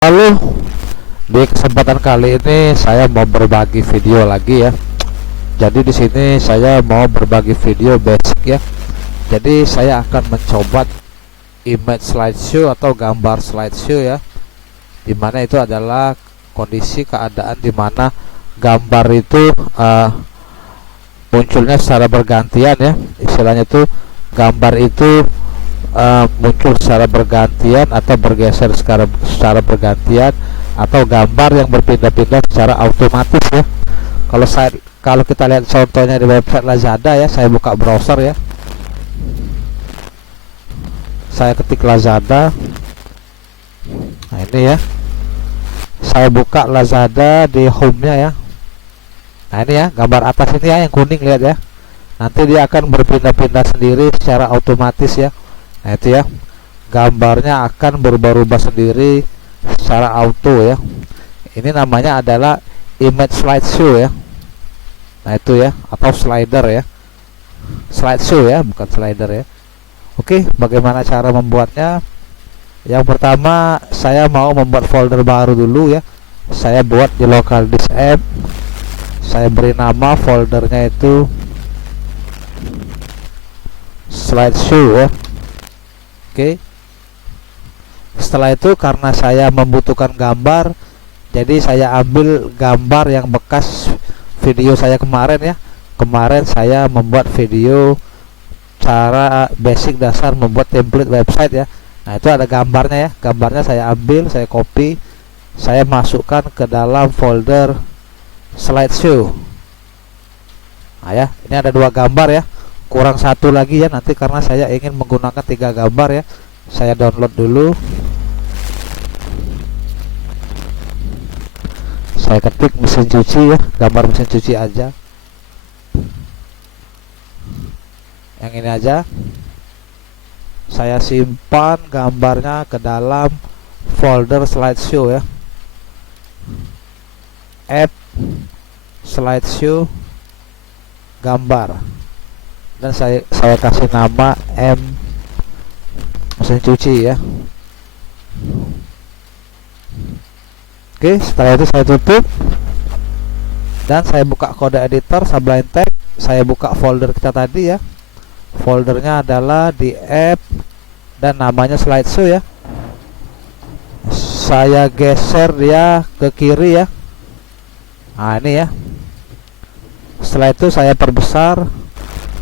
Halo, di kesempatan kali ini saya mau berbagi video lagi ya. Jadi di sini saya mau berbagi video basic ya. Jadi saya akan mencoba image slideshow atau gambar slideshow ya. Dimana itu adalah kondisi keadaan dimana gambar itu munculnya secara bergantian ya. Istilahnya itu gambar itu muncul secara bergantian atau bergeser secara bergantian, atau gambar yang berpindah-pindah secara otomatis ya. Kalau kita lihat contohnya di website Lazada ya, saya buka browser ya, saya ketik Lazada. Nah ini ya, saya buka Lazada di home-nya ya. Nah ini ya, gambar atas ini ya yang kuning, lihat ya, nanti dia akan berpindah-pindah sendiri secara otomatis ya. Nah itu ya, gambarnya akan berubah-ubah sendiri secara auto ya. Ini namanya adalah image slideshow ya. Nah itu ya, atau slider ya, slideshow ya, bukan slider ya. Oke, bagaimana cara membuatnya? Yang pertama, saya mau membuat folder baru dulu ya. Saya buat di local disk app. Saya beri nama foldernya itu slideshow ya. Oke. Setelah itu, karena saya membutuhkan gambar, jadi saya ambil gambar yang bekas video saya kemarin ya. Kemarin saya membuat video cara basic dasar membuat template website ya. Nah itu ada gambarnya ya. Gambarnya saya ambil, saya copy, saya masukkan ke dalam folder slideshow. Nah ya, ini ada 2 gambar ya, kurang 1 lagi ya nanti, karena saya ingin menggunakan 3 gambar ya. Saya download dulu, saya ketik mesin cuci ya, gambar mesin cuci aja, yang ini aja. Saya simpan gambarnya ke dalam folder slideshow ya, app slideshow gambar, dan saya kasih nama mesin cuci ya. Oke, setelah itu saya tutup dan saya buka kode editor Sublime Text. Saya buka folder kita tadi ya. Foldernya adalah di app dan namanya slideshow ya. Saya geser dia ke kiri ya. Nah ini ya. Setelah itu saya perbesar,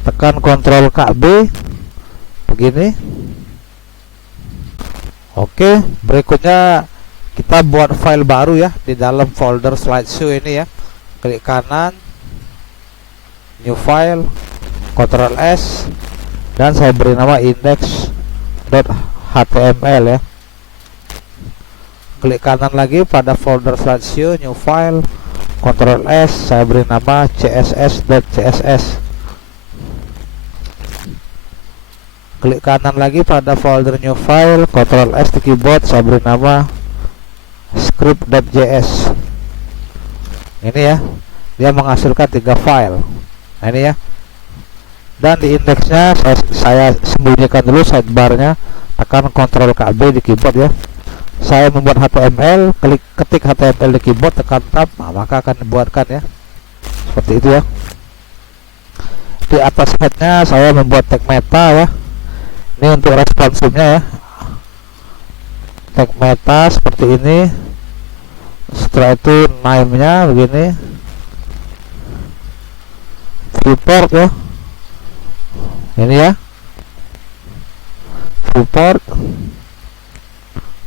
tekan Ctrl KB begini. Oke, berikutnya kita buat file baru ya di dalam folder slideshow ini ya. Klik kanan, new file, Ctrl S, dan saya beri nama index.html ya. Klik kanan lagi pada folder slideshow, new file, Ctrl S, saya beri nama css.css. Klik kanan lagi pada folder new file, Ctrl S di keyboard, saya beri nama script.js. Ini ya, dia menghasilkan 3 file. Nah ini ya. Dan di indeksnya saya sembunyikan dulu sidebarnya, tekan Ctrl KB di keyboard ya. Saya membuat HTML, ketik HTML di keyboard, tekan tab, nah, maka akan dibuatkan ya. Seperti itu ya. Di atas headnya saya membuat tag meta ya. Ini untuk responsifnya ya, tag meta seperti ini. Setelah itu name-nya begini, viewport ya, ini ya, viewport.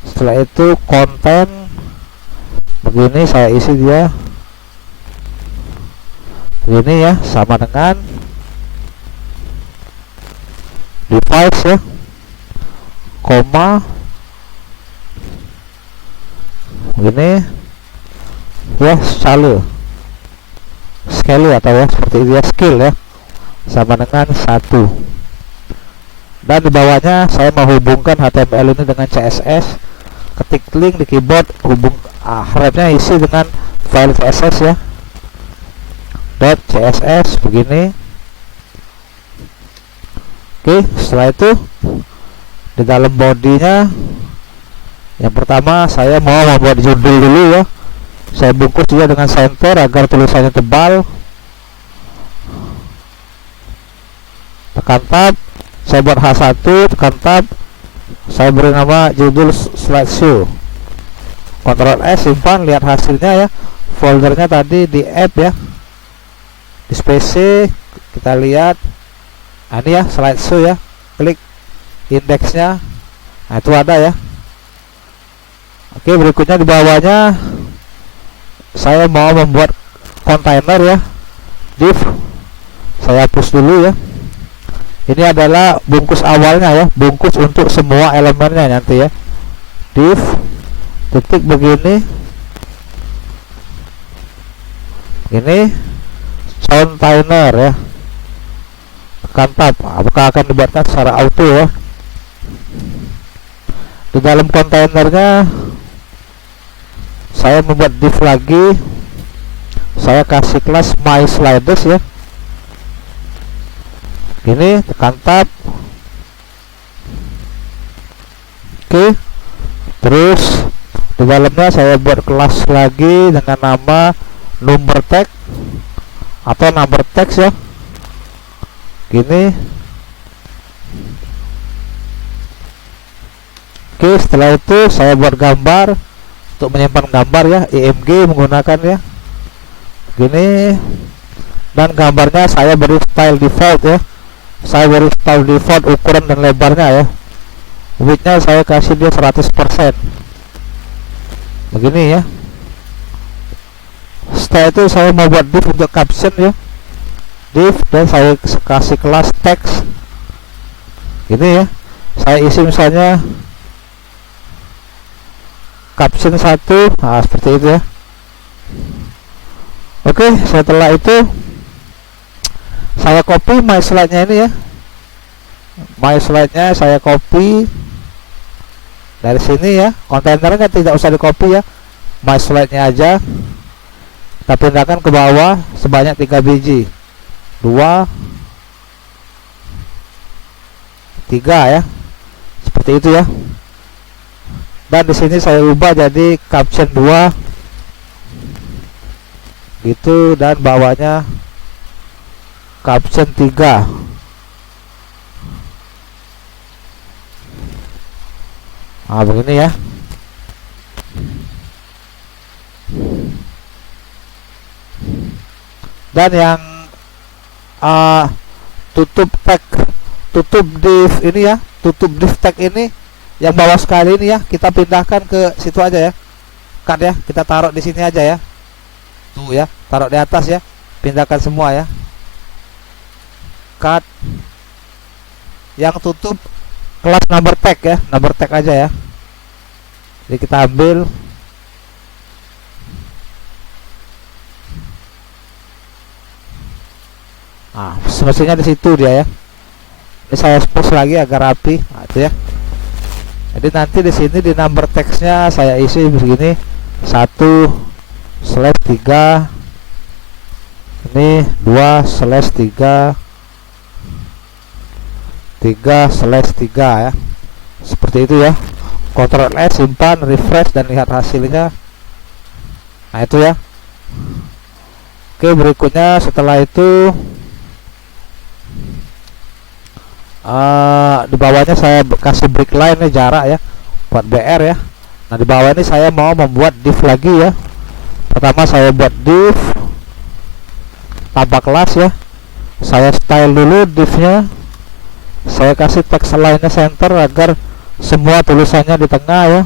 Setelah itu konten begini, saya isi dia begini ya, sama dengan device ya, koma begini ya, scale atau ya seperti itu ya, skill ya, sama dengan 1. Dan di bawahnya saya menghubungkan HTML ini dengan CSS, ketik link di keyboard, harapnya isi dengan file CSS ya, .css begini. Oke, setelah itu di dalam bodinya Yang pertama saya mau membuat judul dulu ya. Saya bungkus dia dengan center agar tulisannya tebal. Tekan tab, saya buat H1, tekan tab, saya beri nama judul slideshow. Ctrl S, simpan, lihat hasilnya ya. Foldernya tadi di app ya, di PC kita lihat. Nah, ini ya slideshow ya, klik indeksnya. Nah, itu ada ya. Oke, berikutnya di bawahnya saya mau membuat kontainer ya, div. Saya hapus dulu ya. Ini adalah bungkus awalnya ya, bungkus untuk semua elemennya nanti ya. Div titik begini, ini container ya. Tekan tab, apakah akan dibuatkan secara auto ya. Di dalam kontainernya saya membuat div lagi. Saya kasih kelas my sliders ya. Ini tekan tab. Oke. Terus di dalamnya saya buat kelas lagi dengan nama number tag atau number text ya. Gini. Oke, setelah itu saya buat gambar untuk menyimpan gambar ya, IMG menggunakan ya. Gini. Dan gambarnya saya beri style default ya. Saya beri style default ukuran dan lebarnya ya. Widthnya saya kasih dia 100%. Begini ya. Setelah itu saya mau buat div untuk caption ya. Div, dan saya kasih kelas text. Gini ya. Saya isi misalnya caption 1. Nah, seperti itu ya. Oke, setelah itu saya copy my slide-nya ini ya. My slide-nya saya copy dari sini ya. Kontainernya tidak usah di copy ya. My slide-nya aja kita pindahkan ke bawah sebanyak 3 biji. 2 3 ya. Seperti itu ya. Dan di sini saya ubah jadi caption 2 gitu, dan bawahnya caption 3. Nah, begini ya. Dan yang tutup tag, tutup div ini ya, tutup div tag ini yang bawah sekali ini ya, kita pindahkan ke situ aja ya. Cut ya, kita taruh di sini aja ya. Tuh ya, taruh di atas ya. Pindahkan semua ya. Cut. Yang tutup kelas number tag ya, number tag aja ya. Jadi kita ambil. Nah, semestinya di situ dia ya. Ini saya spurs lagi agar rapi. Nah, itu ya. Jadi nanti di sini di number text-nya saya isi begini 1/3, ini 2/3, 3/3 ya. Seperti itu ya. Ctrl S, simpan, refresh, dan lihat hasilnya. Nah, itu ya. Oke, berikutnya setelah itu di bawahnya saya kasih break line nih, jarak ya, buat BR ya. Nah, di bawah ini saya mau membuat div lagi ya. Pertama saya buat div tanpa kelas ya. Saya style dulu divnya. Saya kasih text line-nya center agar semua tulisannya di tengah ya.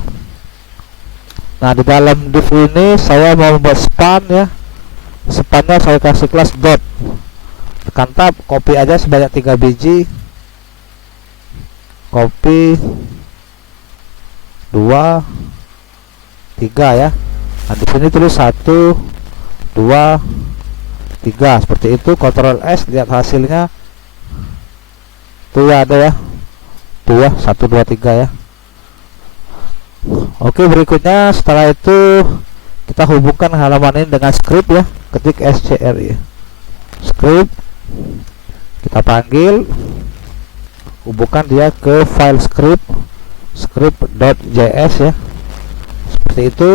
Nah, di dalam div ini saya mau membuat span ya. Spannya saya kasih kelas dot. Tekan tab, copy aja sebanyak 3 biji. Copy 2 3 ya. Nah, di sini tulis 1 2 3 seperti itu. Ctrl S, lihat hasilnya. Tuh ya, ada ya. Tuh ya, 1 2 3 ya. Oke, berikutnya setelah itu kita hubungkan halaman ini dengan script ya. Ketik SCRI script, kita panggil, hubungkan dia ke file script script.js ya. seperti itu.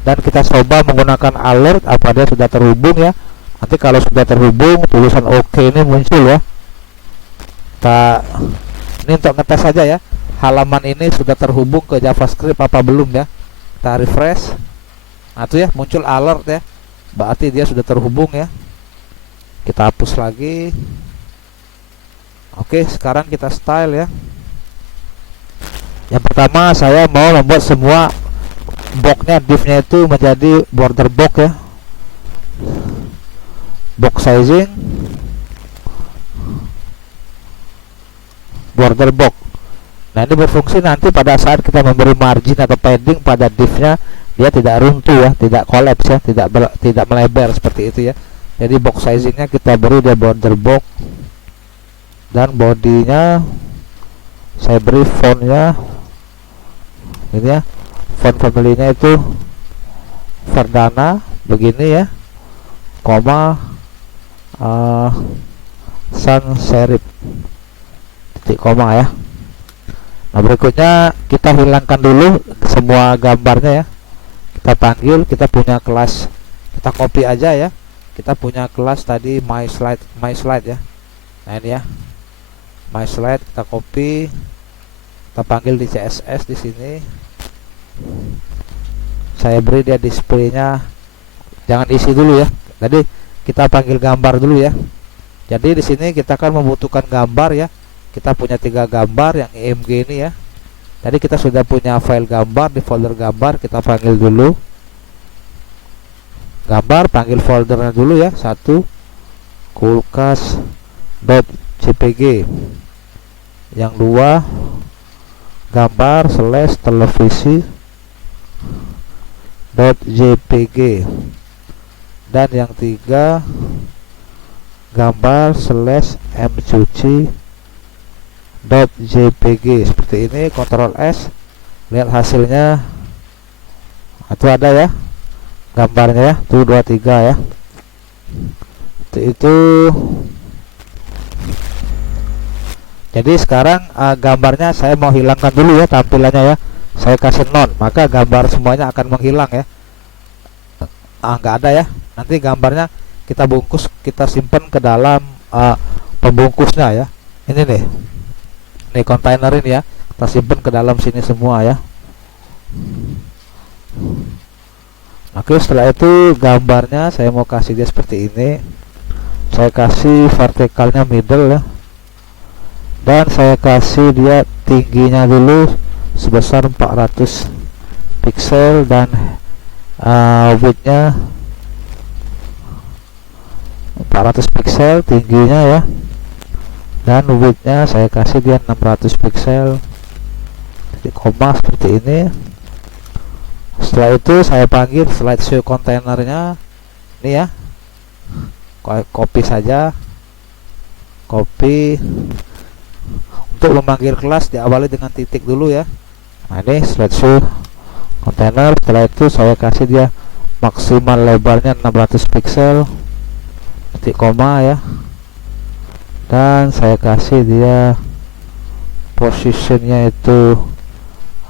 Dan kita coba menggunakan alert apa dia sudah terhubung ya. Nanti kalau sudah terhubung tulisan oke ini muncul ya. Ini untuk ngetes saja ya, halaman ini sudah terhubung ke JavaScript apa belum ya. Kita refresh. Nah itu ya, muncul alert ya, berarti dia sudah terhubung ya. Kita hapus lagi. Oke, sekarang kita style ya. Yang pertama saya mau membuat semua boxnya, divnya itu menjadi border box ya. Box sizing, border box. Nah ini berfungsi nanti pada saat kita memberi margin atau padding pada divnya, dia tidak runtuh ya, tidak collapse ya, tidak melebar seperti itu ya. Jadi box sizingnya kita beri dia border box, dan bodinya saya beri fontnya ini ya, font family-nya itu Verdana begini ya, koma sans serif, titik koma ya. Nah berikutnya kita hilangkan dulu semua gambarnya ya. Kita panggil, kita punya kelas, kita copy aja ya. Kita punya kelas tadi my slide ya. Nah ini ya, my slide, kita copy, kita panggil di CSS di sini. Saya beri dia displaynya, jangan isi dulu ya. Jadi kita panggil gambar dulu ya. Jadi di sini kita akan membutuhkan gambar ya. Kita punya 3 gambar yang img ini ya. Tadi kita sudah punya file gambar di folder gambar, kita panggil dulu gambar, panggil foldernya dulu ya. 1 kulkas.jpg, yang 2 gambar / televisi.jpg, dan yang 3 gambar / mcuci.jpg. seperti ini. Ctrl S, lihat hasilnya. Itu ada ya gambarnya ya, tuh 2 3 ya. Itu jadi sekarang gambarnya saya mau hilangkan dulu ya tampilannya ya. Saya kasih non, maka gambar semuanya akan menghilang ya. Nggak ada ya. Nanti gambarnya kita bungkus, kita simpan ke dalam pembungkusnya ya. Ini nih, ini kontainer ini ya, kita simpan ke dalam sini semua ya. Oke, setelah itu gambarnya saya mau kasih dia seperti ini. Saya kasih vertikalnya middle ya, dan saya kasih dia tingginya dulu sebesar 400 pixel, dan widthnya 400 pixel tingginya ya, dan widthnya saya kasih dia 600 pixel, titik koma seperti ini. Setelah itu saya panggil slideshow kontainernya ini ya, copy saja, copy. Untuk memanggil kelas diawali dengan titik dulu ya. Nah ini slideshow container. Setelah itu saya kasih dia maksimal lebarnya 600 pixel, titik koma ya, dan saya kasih dia positionnya itu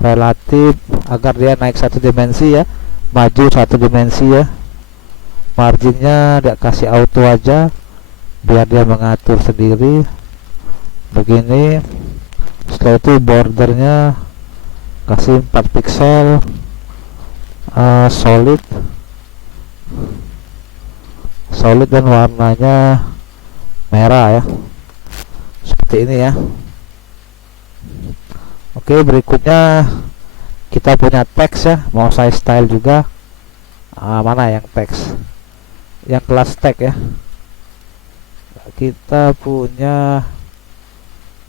relatif agar dia naik 1 dimensi ya, maju 1 dimensi ya. Marginnya dia kasih auto aja biar dia mengatur sendiri begini. Setelah itu bordernya kasih 4 pixel, solid dan warnanya merah ya, seperti ini ya. Oke, berikutnya kita punya teks ya, mau saya style juga. Mana yang teks, yang kelas tag ya. Kita punya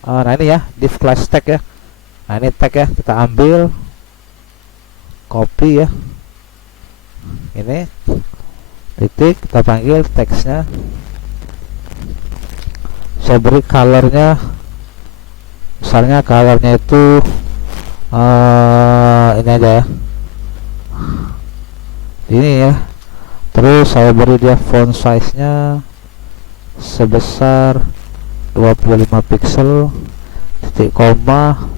nah ini ya, div class tag ya. Nah ini tag ya, kita ambil, copy ya, ini titik, kita panggil teksnya. Saya beri colornya, misalnya colornya itu ini aja ya, ini ya. Terus saya beri dia font size nya sebesar 25 pixel, titik koma,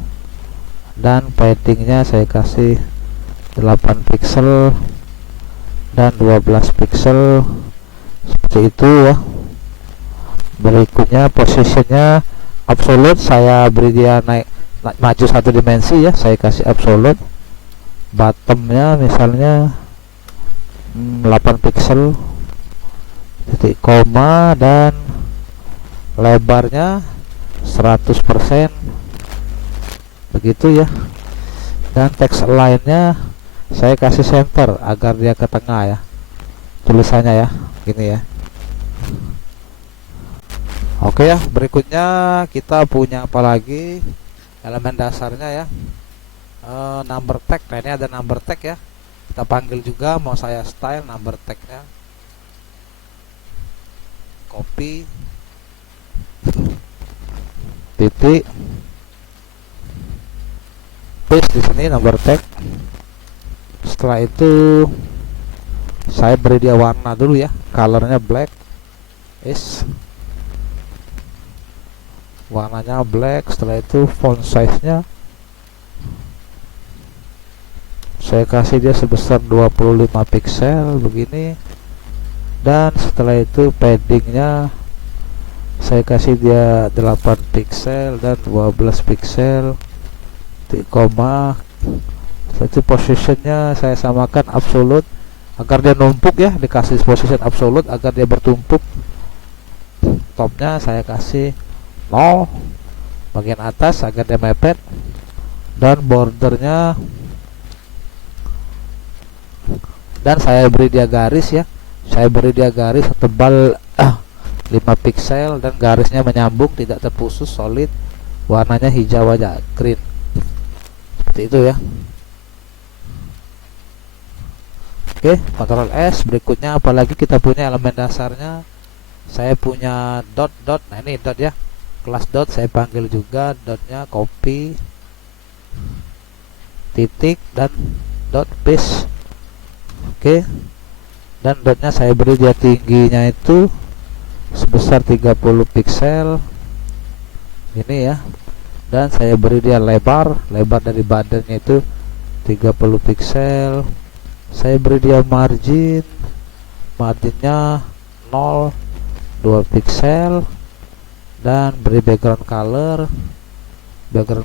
dan paddingnya saya kasih 8 pixel dan 12 pixel seperti itu ya. Berikutnya positionnya absolute, saya beri dia naik maju satu dimensi ya, saya kasih absolute. Bottomnya misalnya 8 pixel, titik koma, dan lebarnya 100% begitu ya. Dan text align-nya saya kasih center agar dia ke tengah ya tulisannya ya, gini ya. Oke ya, berikutnya kita punya apa lagi, elemen dasarnya ya. Number tag. Nah, ini ada number tag ya, kita panggil juga, mau saya style number tagnya, copy, titik, paste di sini number tag. Setelah itu saya beri dia warna dulu ya, colornya black, warnanya black. Setelah itu font size nya saya kasih dia sebesar 25 pixel begini. Dan setelah itu paddingnya saya kasih dia 8 pixel dan 12 pixel, titik koma. Setelah itu positionnya saya samakan absolute agar dia numpuk ya, dikasih position absolute agar dia bertumpuk. Topnya saya kasih 0 bagian atas agar dia mepet, dan bordernya, dan saya beri dia garis ya, saya beri dia garis tebal 5 pixel dan garisnya menyambung, tidak terputus, solid, warnanya hijau aja, green, seperti itu ya. Oke, Ctrl S. Berikutnya apalagi kita punya elemen dasarnya, saya punya dot. Nah, ini dot ya, kelas dot, saya panggil juga dotnya, copy, titik, dan dot paste. Oke, dan dotnya saya beri dia tingginya itu sebesar 30 pixel ini ya, dan saya beri dia lebar dari badannya itu 30 pixel. Saya beri dia marginnya 0, 2 pixel, dan beri background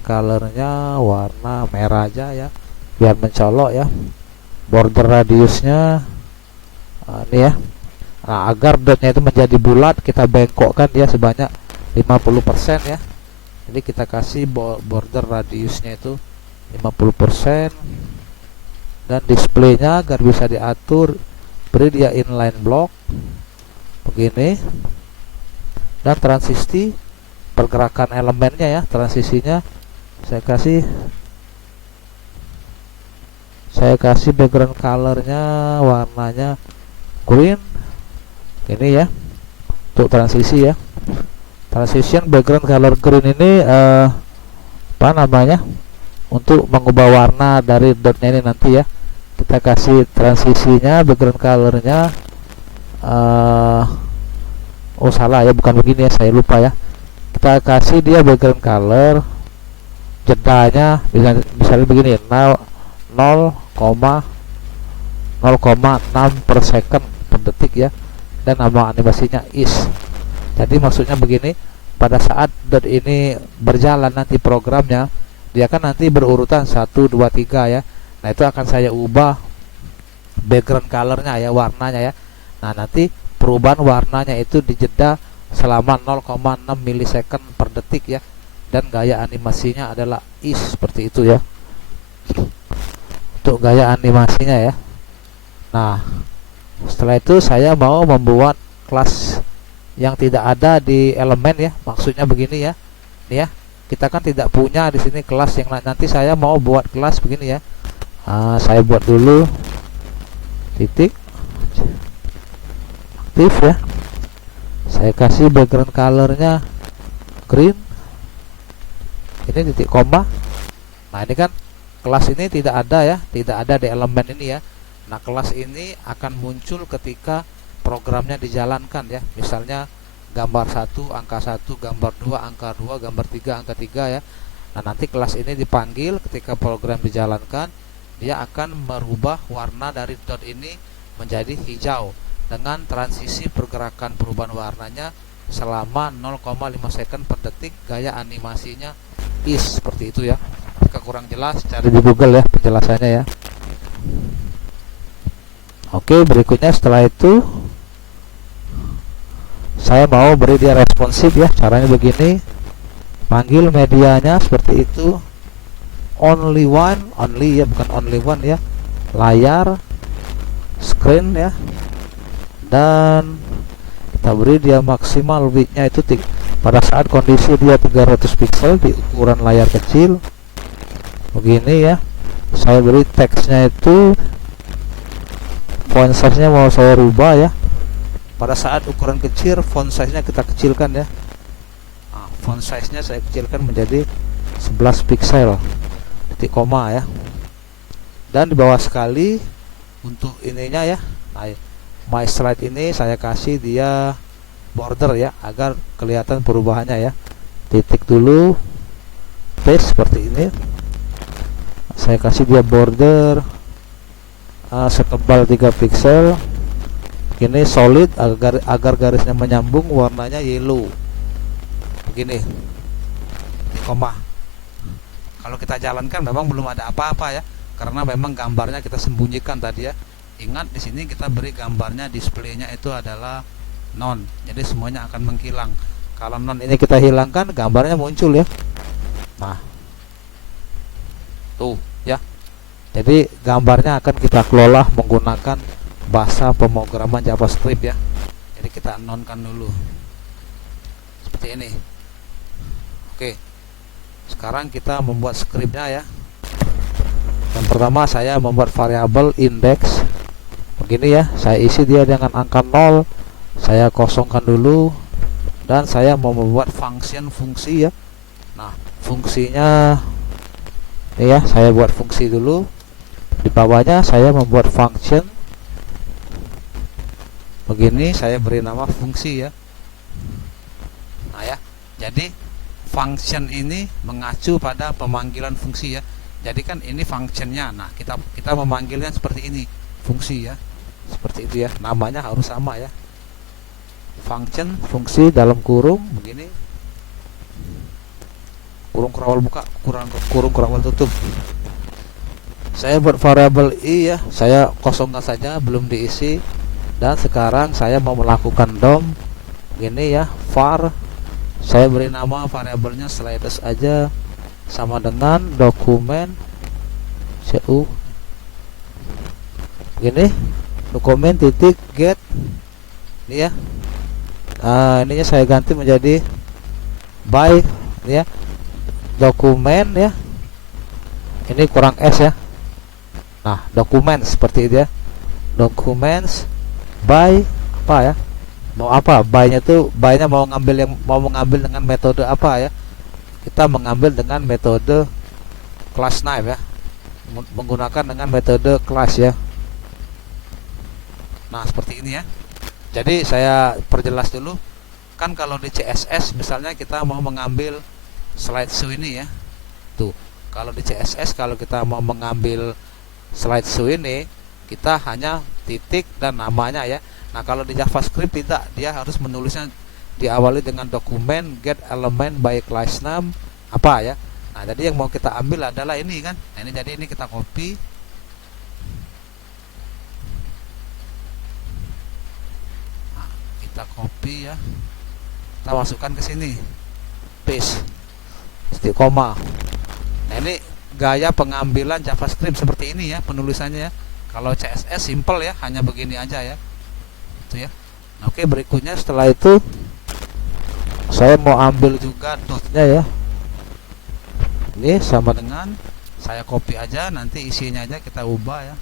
colornya warna merah aja ya, biar mencolok ya. Border radiusnya ini ya. Nah, agar dotnya itu menjadi bulat, kita bengkokkan dia sebanyak 50% ya. Jadi kita kasih border radiusnya itu 50%. Dan displaynya agar bisa diatur, beri dia inline block begini. Dan transisi, pergerakan elemennya ya, transisinya saya kasih background colornya warnanya green ini ya, untuk transisi ya. Transition background color green ini apa namanya, untuk mengubah warna dari dotnya ini nanti ya. Kita kasih transisinya, background colornya oh salah ya, bukan begini ya, saya lupa ya. Kita kasih dia background color, jedanya misalnya begini, 0,6 per second per detik ya, dan nama animasinya is. Jadi maksudnya begini, pada saat dot ini berjalan nanti programnya, dia kan nanti berurutan 1, 2, 3 ya. Nah, itu akan saya ubah background colornya ya, warnanya ya. Nah, nanti perubahan warnanya itu dijeda selama 0,6 milisecond per detik ya, dan gaya animasinya adalah is, seperti itu ya, untuk gaya animasinya ya. Nah, setelah itu saya mau membuat kelas yang tidak ada di elemen ya, maksudnya begini ya. Nih ya, kita kan tidak punya di sini kelas yang nanti saya mau buat kelas begini ya. Saya buat dulu titik aktif ya, saya kasih background colornya green ini, titik koma. Nah, ini kan kelas ini tidak ada ya, tidak ada di elemen ini ya. Nah, kelas ini akan muncul ketika programnya dijalankan ya. Misalnya gambar 1 angka 1, gambar 2 angka 2, gambar 3 angka 3 ya. Nah, nanti kelas ini dipanggil ketika program dijalankan, dia akan merubah warna dari dot ini menjadi hijau dengan transisi pergerakan perubahan warnanya selama 0,5 second per detik. Gaya animasinya is seperti itu ya. Jika kurang jelas cari di Google ya penjelasannya ya. Oke, berikutnya setelah itu saya mau beri dia responsif ya. Caranya begini, panggil medianya seperti itu, only one, only ya, bukan only one ya, layar, screen ya, dan kita beri dia maksimal widthnya itu pada saat kondisi dia 300 pixel di ukuran layar kecil begini ya. Saya beri teksnya itu font size nya mau saya rubah ya. Pada saat ukuran kecil font size nya kita kecilkan ya. Nah, font size nya saya kecilkan menjadi 11 pixel titik koma ya. Dan di bawah sekali untuk ininya ya, nah, my slide ini saya kasih dia border ya agar kelihatan perubahannya ya. Titik dulu, paste seperti ini. Saya kasih dia border setebal 3 pixel. Ini solid agar garisnya menyambung, warnanya yellow. Begini. Koma. Kalau kita jalankan memang belum ada apa-apa ya, karena memang gambarnya kita sembunyikan tadi ya. Ingat di sini kita beri gambarnya, displaynya itu adalah none. Jadi semuanya akan menghilang. Kalau none ini kita hilangkan, gambarnya muncul ya. Nah. Tuh ya. Jadi gambarnya akan kita kelola menggunakan bahasa pemrograman JavaScript ya. Jadi kita nonkan dulu seperti ini. Oke, sekarang kita membuat skripnya ya. Yang pertama saya membuat variabel index begini ya. Saya isi dia dengan angka 0. Saya kosongkan dulu. Dan saya mau membuat fungsi ya. Nah, fungsinya ini ya, saya buat fungsi dulu. Di bawahnya saya membuat function begini, saya beri nama fungsi ya. Nah ya, jadi function ini mengacu pada pemanggilan fungsi ya. Jadi kan ini functionnya, nah kita memanggilnya seperti ini, fungsi ya, seperti itu ya. Namanya harus sama ya, function, fungsi dalam kurung begini, kurung kurawal buka, kurung kurawal tutup. Saya buat variabel i ya, saya kosongkan saja, belum diisi. Dan sekarang saya mau melakukan DOM gini ya, var. Saya beri nama variabelnya sliders aja, sama dengan dokumen cu gini, dokumen titik get ini ya. Nah, ininya saya ganti menjadi by ini ya, dokumen ya, ini kurang s ya. Nah, dokumen seperti itu ya, documents by apa ya, mau apa by-nya tuh, by-nya mau mengambil dengan metode apa ya. Kita mengambil dengan metode class name ya, menggunakan dengan metode class ya. Nah, seperti ini ya. Jadi saya perjelas dulu, kan kalau di CSS misalnya kita mau mengambil slideshow ini ya, tuh kalau di CSS kalau kita mau mengambil slideshow ini kita hanya titik dan namanya ya. Nah, kalau di JavaScript tidak, dia harus menulisnya diawali dengan dokumen get element by class name apa ya. Nah, jadi yang mau kita ambil adalah ini kan. Nah, ini jadi ini kita copy. Nah, kita copy ya. Kita masukkan ke sini. Paste. Titik koma. Nah, ini gaya pengambilan JavaScript seperti ini ya penulisannya ya. Kalau CSS simple ya, hanya begini aja ya. Itu ya. Nah, oke, berikutnya setelah itu saya mau ambil juga dotnya ya. Ini sama dengan saya copy aja, nanti isinya aja kita ubah ya.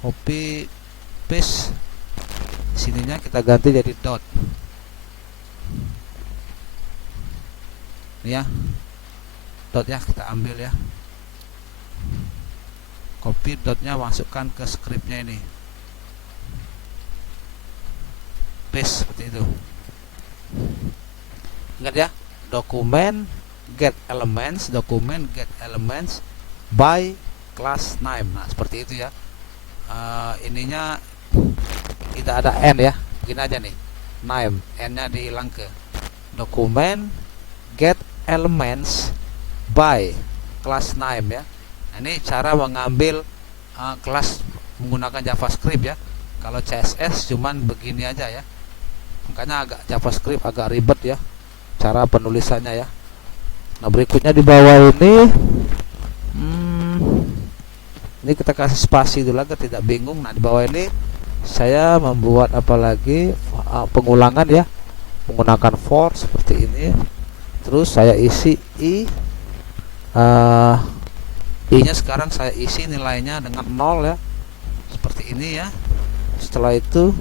Copy paste. Sininya kita ganti jadi dot. Ini ya. Dot ya, kita ambil ya. Copy dotnya, masukkan ke scriptnya ini. Paste seperti itu. Ingat ya, dokumen get elements, dokumen get elements by class name. Nah, seperti itu ya. Ininya tidak ada n ya, begini aja nih, name, n nya dihilang ke dokumen get elements by class name ya. Nah, ini cara mengambil kelas menggunakan JavaScript ya. Kalau CSS cuman begini aja ya, makanya agak JavaScript agak ribet ya cara penulisannya ya. Nah, berikutnya di bawah ini kita kasih spasi dulu agar tidak bingung. Nah, di bawah ini saya membuat apa lagi, pengulangan ya, menggunakan for seperti ini. Terus saya isi i nya sekarang saya isi nilainya dengan 0 ya, seperti ini ya. Setelah itu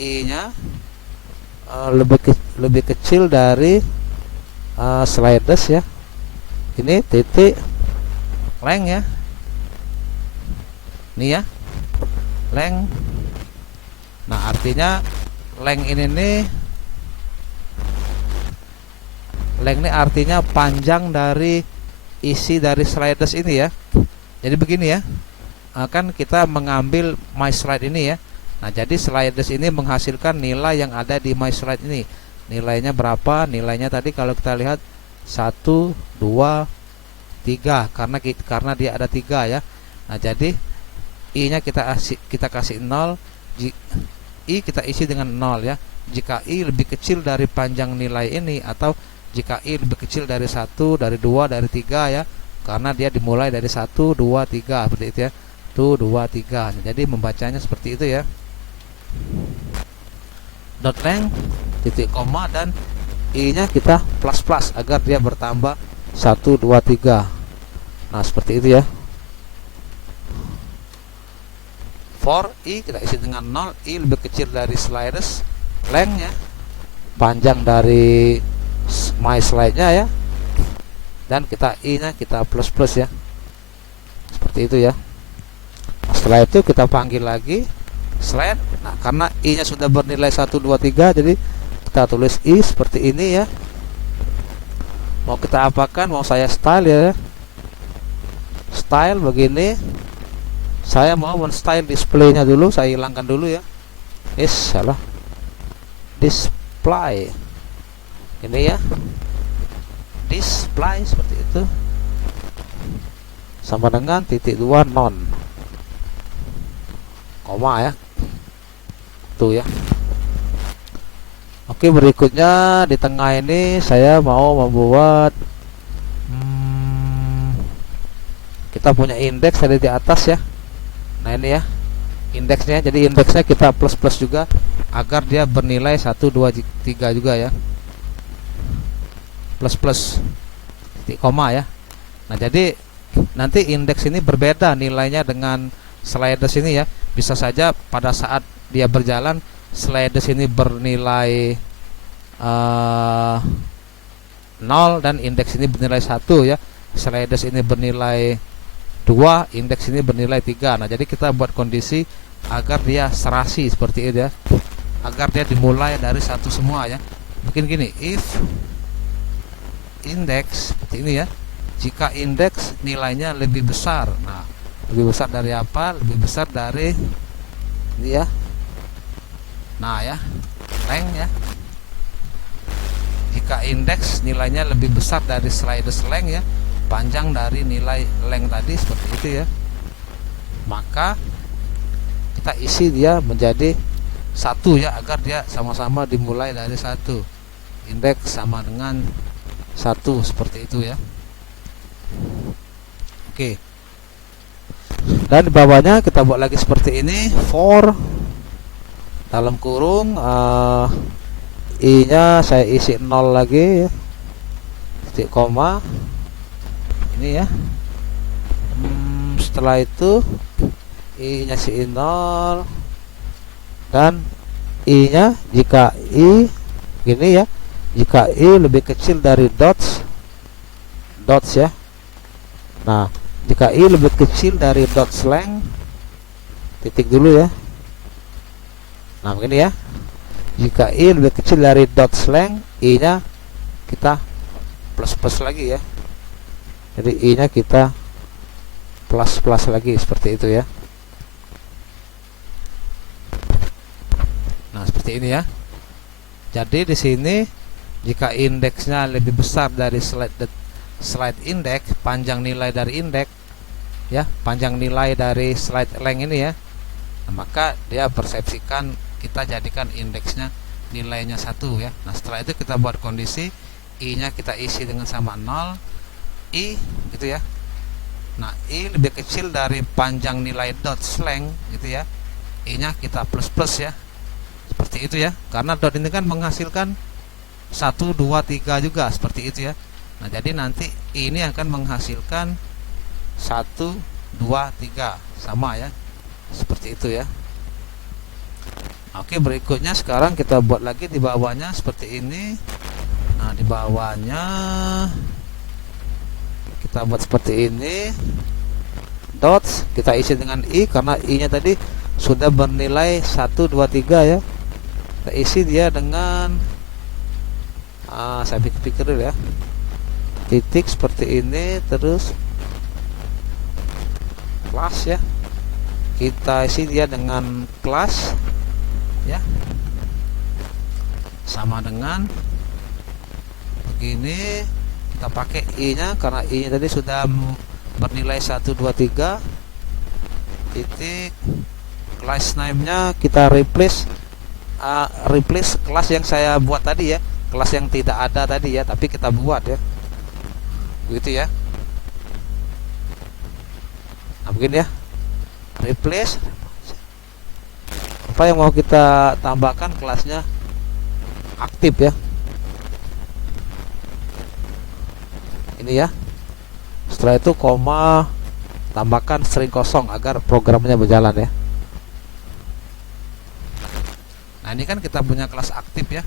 i nya lebih kecil dari sliders ya, ini titik length ya, ini ya, length. Nah, artinya length ini nih, length ini artinya panjang dari isi dari sliders ini ya. Jadi begini ya, kan kita mengambil my slide ini ya. Nah, jadi sliders ini menghasilkan nilai yang ada di my slide ini. Nilainya berapa? Nilainya tadi kalau kita lihat 1, 2, 3, karena dia ada 3 ya. Nah, jadi i nya kita kasih 0, i kita isi dengan 0 ya. Jika i lebih kecil dari panjang nilai ini, atau jika i lebih kecil dari 1, dari 2, dari 3 ya, karena dia dimulai dari 1, 2, 3 seperti itu ya. 1, 2, 3. Jadi membacanya seperti itu ya. Dot length, titik koma, dan i nya kita plus agar dia bertambah 1, 2, 3. Nah, seperti itu ya. For i kita isi dengan 0, i lebih kecil dari sliders, length nya, panjang dari my slide nya ya, dan kita i nya kita plus ya, seperti itu ya. Nah, setelah itu kita panggil lagi slide. Nah, karena i nya sudah bernilai 1, 2, 3, jadi kita tulis i seperti ini ya. Mau kita apakan, mau saya style ya, style begini. Saya mau men-style displaynya dulu, saya hilangkan dulu ya. Salah, display ini ya, display seperti itu, sama dengan titik 2 non koma ya, tuh ya. Oke, berikutnya di tengah ini saya mau membuat kita punya indeks ada di atas ya. Nah, ini ya indeksnya, jadi indeksnya kita plus juga agar dia bernilai 1, 2, 3 juga ya, plus titik koma ya. Nah, jadi nanti indeks ini berbeda nilainya dengan sliders ini ya. Bisa saja pada saat dia berjalan sliders ini bernilai 0 dan indeks ini bernilai 1 ya. Sliders ini bernilai 2, indeks ini bernilai 3. Nah, jadi kita buat kondisi agar dia serasi seperti itu ya, agar dia dimulai dari 1 semua ya. Mungkin gini, if index seperti ini ya, jika indeks nilainya lebih besar. Nah, lebih besar dari apa? Lebih besar dari ini ya. Nah ya, length ya, jika indeks nilainya lebih besar dari sliders length ya, panjang dari nilai length tadi seperti itu ya, maka kita isi dia menjadi 1 ya, agar dia sama-sama dimulai dari 1. Indeks sama dengan 1 seperti itu ya. Oke, dan di bawahnya kita buat lagi seperti ini, for dalam kurung i nya saya isi 0 lagi ya, titik koma ini ya. Setelah itu i nya isi 0, dan i nya jika i gini ya, jika i lebih kecil dari dots ya. Nah, jika i lebih kecil dari dots length, titik dulu ya. Nah, begini ya, jika i lebih kecil dari dots length, i nya kita plus lagi ya. Jadi I nya kita plus lagi seperti itu ya. Nah, seperti ini ya. Jadi di sini jika indeksnya lebih besar dari slide index, panjang nilai dari indeks ya, panjang nilai dari slide length ini ya, nah, maka dia persepsikan kita jadikan indeksnya nilainya 1 ya. Nah, setelah itu kita buat kondisi I nya kita isi dengan sama 0, I gitu ya. Nah, I lebih kecil dari panjang nilai dot length gitu ya, I nya kita plus ya, seperti itu ya, karena dot ini kan menghasilkan 1, 2, 3 juga, seperti itu ya. Nah, jadi nanti ini akan menghasilkan 1, 2, 3 sama ya, seperti itu ya. Oke, berikutnya sekarang kita buat lagi di bawahnya seperti ini. Nah, di bawahnya kita buat seperti ini, dots kita isi dengan I karena I nya tadi sudah bernilai 1, 2, 3 ya. Kita isi dia dengan saya pikir dulu ya, titik seperti ini, terus kelas ya, kita isi dia dengan kelas ya, sama dengan begini. Kita pakai I nya karena I nya tadi sudah bernilai 1, 2, 3 titik. Class name nya kita replace kelas yang saya buat tadi ya, kelas yang tidak ada tadi ya, tapi kita buat ya, begitu ya. Nah, begini ya, replace apa yang mau kita tambahkan, kelasnya aktif ya, ini ya. Setelah itu koma, tambahkan string kosong agar programnya berjalan ya. Nah, ini kan kita punya kelas aktif ya.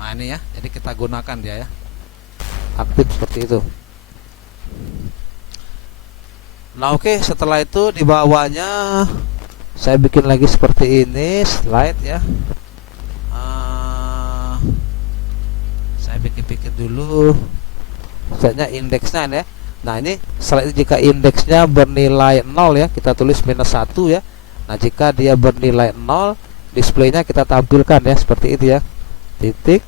Nah, ini ya, jadi kita gunakan dia ya, aktif seperti itu. Nah, oke, setelah itu di bawahnya saya bikin lagi seperti ini slide ya. Saya pikir-pikir dulu, misalnya indeksnya ya. Nah, ini slide jika indeksnya bernilai 0 ya, kita tulis -1 ya. Nah, jika dia bernilai 0, displaynya kita tampilkan ya seperti itu ya, titik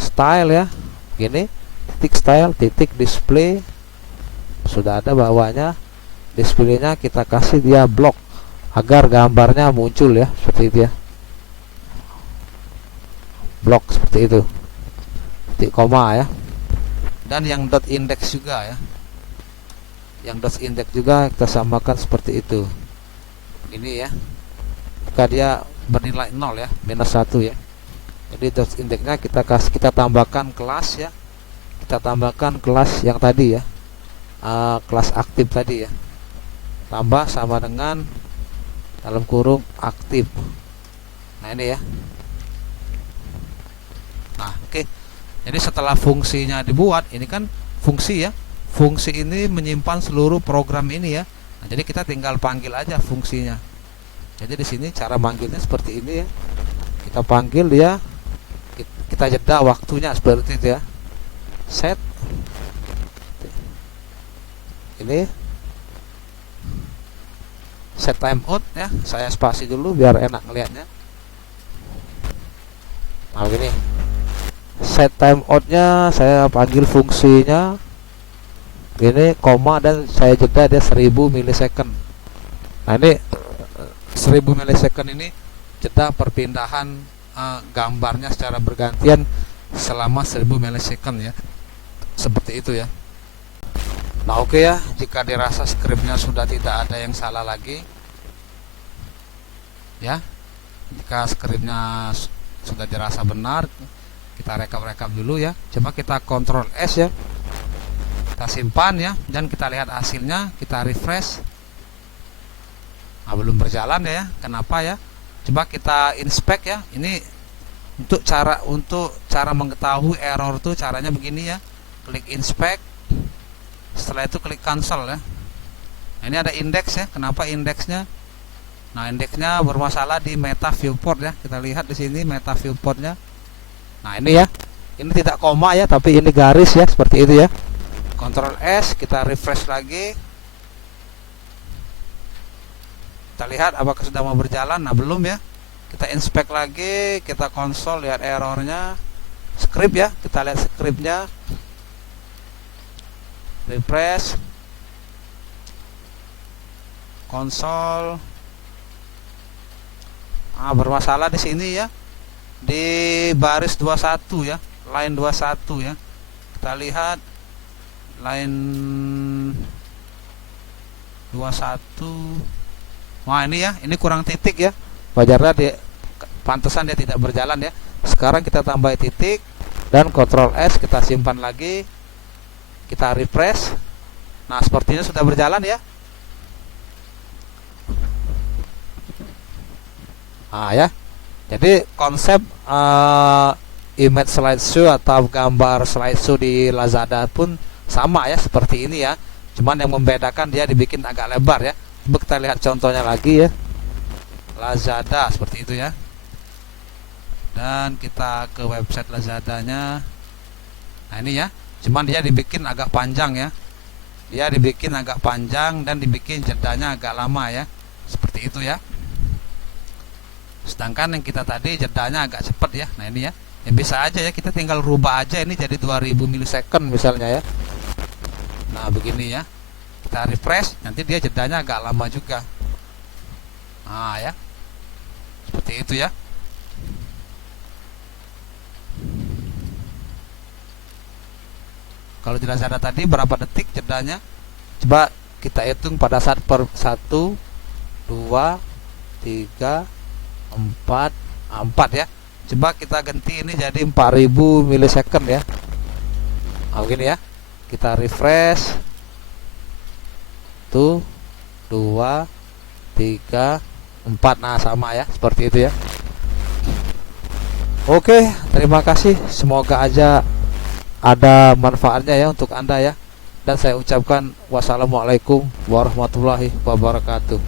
style ya, gini, titik style, titik display, sudah ada bawahnya, displaynya kita kasih dia blok agar gambarnya muncul ya, seperti itu ya, blok seperti itu, titik koma ya. Dan yang dot index juga ya, yang dot index juga kita samakan seperti itu, ini ya, jika dia bernilai 0 ya, -1 ya. Jadi dot indexnya kita tambahkan kelas ya, kita tambahkan kelas yang tadi ya, kelas aktif tadi ya, tambah sama dengan dalam kurung aktif. Nah, ini ya. Nah, oke. Jadi setelah fungsinya dibuat, ini kan fungsi ya, fungsi ini menyimpan seluruh program ini ya. Nah, jadi kita tinggal panggil aja fungsinya. Jadi di sini cara manggilnya seperti ini ya, kita panggil dia, kita jeda waktunya seperti itu ya, set ini, set timeout ya, saya spasi dulu biar enak ngelihatnya. Nah, begini, set timeoutnya saya panggil fungsinya gini, koma, dan saya jeda dia 1000 milisecond. Nah, ini 1000 milisecond ini jeda perpindahan gambarnya secara bergantian selama 1000 milisecond ya, seperti itu ya. Nah, oke ya, jika dirasa skripnya sudah tidak ada yang salah lagi ya, jika skripnya sudah dirasa benar, kita rekap dulu ya. Coba kita Ctrl S ya, kita simpan ya, dan kita lihat hasilnya, kita refresh. Nah, belum berjalan ya, kenapa ya? Coba kita inspect ya. Ini untuk cara mengetahui error tuh caranya begini ya, klik inspect, setelah itu klik cancel ya. Nah, ini ada indeks ya, kenapa indeksnya? Nah, indeksnya bermasalah di meta viewport ya, kita lihat di sini meta viewportnya. Nah, ini ya, ini tidak koma ya, tapi ini garis ya, seperti itu ya, Ctrl S, kita refresh lagi. Kita lihat apakah sudah mau berjalan. Nah, belum ya. Kita inspect lagi, kita konsol, lihat errornya. Script ya, kita lihat scriptnya. Refresh. Konsol. Bermasalah di sini ya. Di baris 21 ya, line 21 ya. Kita lihat line 21. Wah, ini ya, ini kurang titik ya. Wajarnya pantesan dia tidak berjalan ya. Sekarang kita tambah titik dan Ctrl S, kita simpan lagi. Kita refresh. Nah, sepertinya sudah berjalan ya. Ya. Jadi konsep image slideshow atau gambar slideshow di Lazada pun sama ya, seperti ini ya. Cuman yang membedakan dia dibikin agak lebar ya. Coba kita lihat contohnya lagi ya. Lazada seperti itu ya. Dan kita ke website Lazadanya. Nah, ini ya. Cuman dia dibikin agak panjang ya. Dia dibikin agak panjang dan dibikin jedanya agak lama ya. Seperti itu ya. Sedangkan yang kita tadi jedanya agak cepat ya. Nah, ini ya. Ya bisa aja ya, kita tinggal rubah aja ini jadi 2000 milisecond misalnya ya. Nah, begini ya. Kita refresh, nanti dia jedanya agak lama juga. Nah, ya. Seperti itu ya. Kalau di Lazada tadi berapa detik jedanya? Coba kita hitung pada saat per 1 2 3 4 ya. Coba kita ganti ini jadi 4000 milisecond ya. Begini ya. Kita refresh. 1 2 3 4. Nah, sama ya, seperti itu ya. Oke, terima kasih. Semoga aja ada manfaatnya ya untuk Anda ya. Dan saya ucapkan wassalamualaikum warahmatullahi wabarakatuh.